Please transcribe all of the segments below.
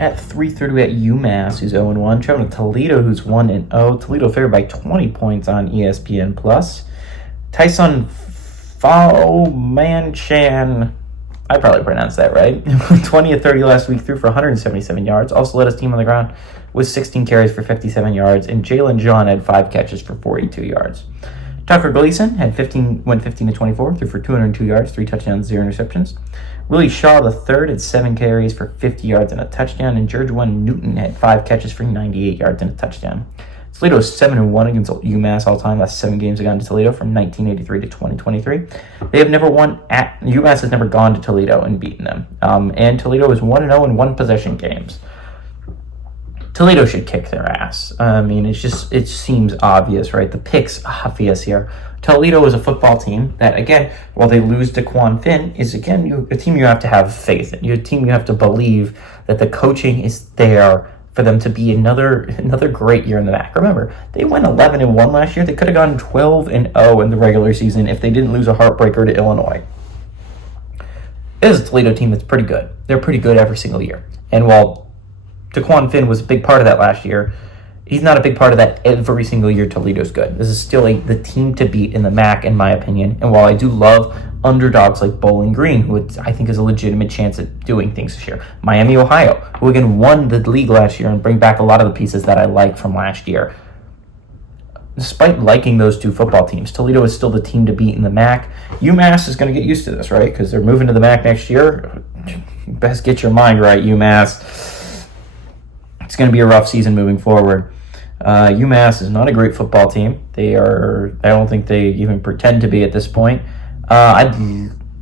At 3:30 at UMass, who's 0-1. Traveling to Toledo, who's 1-0. Toledo favored by 20 points on ESPN+. Tyson Falmanchan, I probably pronounced that right. 20 of 30 last week, threw for 177 yards. Also led his team on the ground with 16 carries for 57 yards. And Jalen John had 5 catches for 42 yards. Tucker Gleason went 15 to 24, threw for 202 yards, 3 touchdowns, 0 interceptions. Willie Shaw III had 7 carries for 50 yards and a touchdown, and George Newton had 5 catches for 98 yards and a touchdown. Toledo is 7-1 against UMass all time. Last 7 games have gone to Toledo from 1983 to 2023. They have never won UMass has never gone to Toledo and beaten them. And Toledo is 1-0 in one-possession games. Toledo should kick their ass. I mean, it seems obvious, right? The pick's obvious here. Toledo is a football team that, again, while they lose DeQuan Finn, is, again, a team you have to have faith in. You're a team you have to believe that the coaching is there for them to be another great year in the MAC. Remember, they went 11-1 last year. They could have gone 12-0 in the regular season if they didn't lose a heartbreaker to Illinois. It is a Toledo team that's pretty good. They're pretty good every single year. And while DeQuan Finn was a big part of that last year, he's not a big part of that every single year Toledo's good. This is still the team to beat in the MAC, in my opinion. And while I do love underdogs like Bowling Green, who I think is a legitimate chance at doing things this year, Miami, Ohio, who again won the league last year and bring back a lot of the pieces that I like from last year. Despite liking those two football teams, Toledo is still the team to beat in the MAC. UMass is going to get used to this, right? Because they're moving to the MAC next year. Best get your mind right, UMass. It's going to be a rough season moving forward. UMass is not a great football team. I don't think they even pretend to be at this point. I'd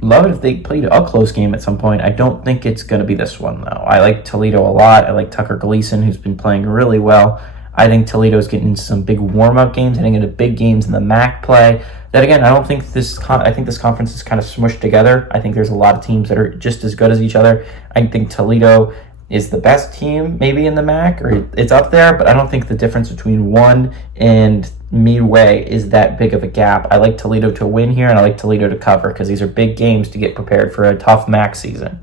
love it if they played a close game at some point. I don't think it's going to be this one, though. I like Toledo a lot. I like Tucker Gleason, who's been playing really well. I think Toledo's getting into some big warm-up games, heading into big games in the MAC play. That, again, I think this conference is kind of smushed together. I think there's a lot of teams that are just as good as each other. I think Toledo is the best team maybe in the MAC, or it's up there, but I don't think the difference between 1 and midway is that big of a gap. I like Toledo to win here, and I like Toledo to cover because these are big games to get prepared for a tough MAC season.